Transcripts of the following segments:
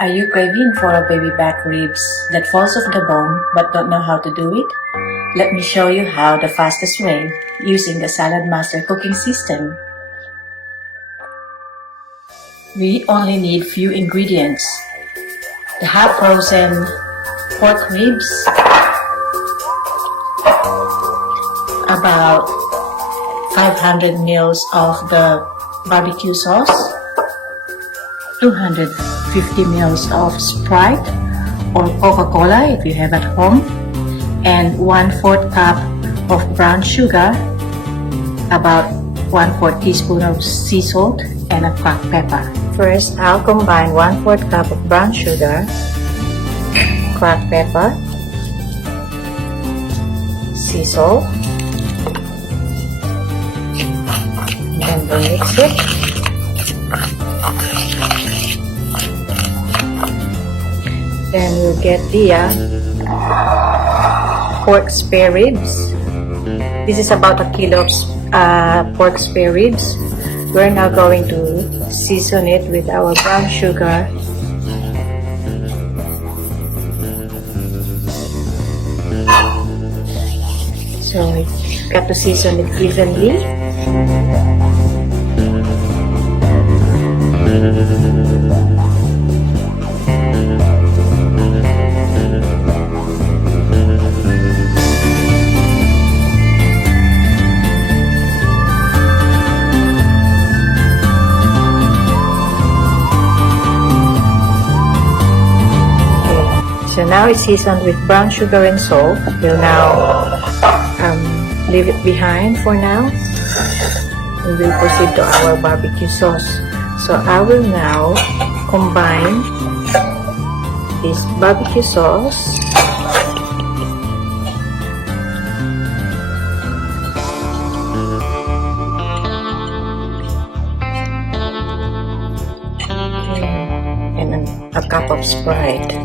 Are you craving for a baby back ribs that falls off the bone but don't know how to do it? Let me show you how the fastest way using the Saladmaster cooking system. We only need few ingredients. The half frozen pork ribs, about 500 ml of the barbecue sauce, 250 ml of Sprite or Coca-Cola if you have at home, and 1/4 cup of brown sugar, about 1/4 teaspoon of sea salt, and a cracked pepper. First, I'll combine 1/4 cup of brown sugar, cracked pepper, sea salt, and then mix it. Then we'll get the pork spare ribs. This is about a kilo of pork spare ribs. We're now going to season it with our brown sugar, so we got to season it evenly. So now it's seasoned with brown sugar and salt. We'll now leave it behind for now. We will proceed to our barbecue sauce. So I will now combine this barbecue sauce and a cup of Sprite.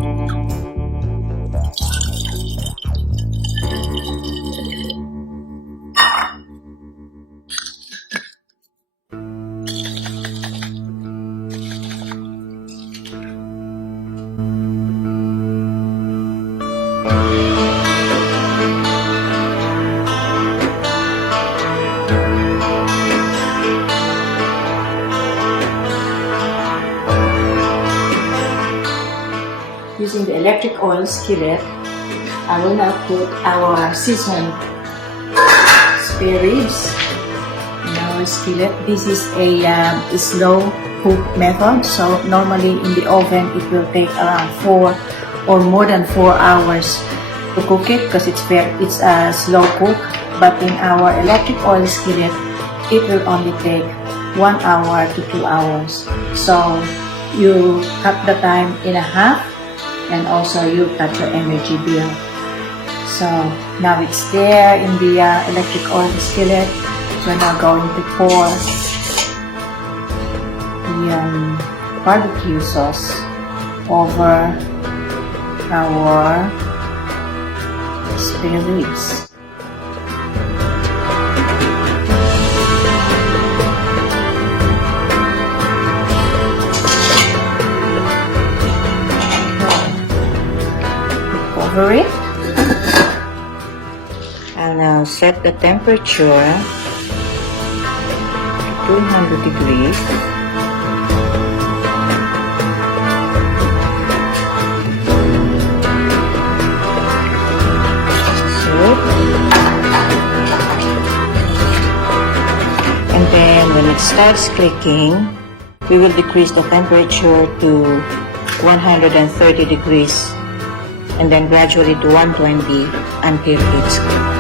Using the electric oil skillet, I will now put our seasoned spare ribs in our skillet. This is a slow cook method, so normally in the oven it will take around 4 or more than 4 hours to cook it because it's a slow cook. But in our electric oil skillet, it will only take 1 hour to 2 hours. So you cut the time in half, and also you cut your energy bill. So now it's there in the electric oil skillet. We're now going to pour the barbecue sauce over our spare ribs. Over it. I'll now set the temperature to 200 degrees. And then when it starts clicking, we will decrease the temperature to 130 degrees. And then gradually to 120 until it's cooked.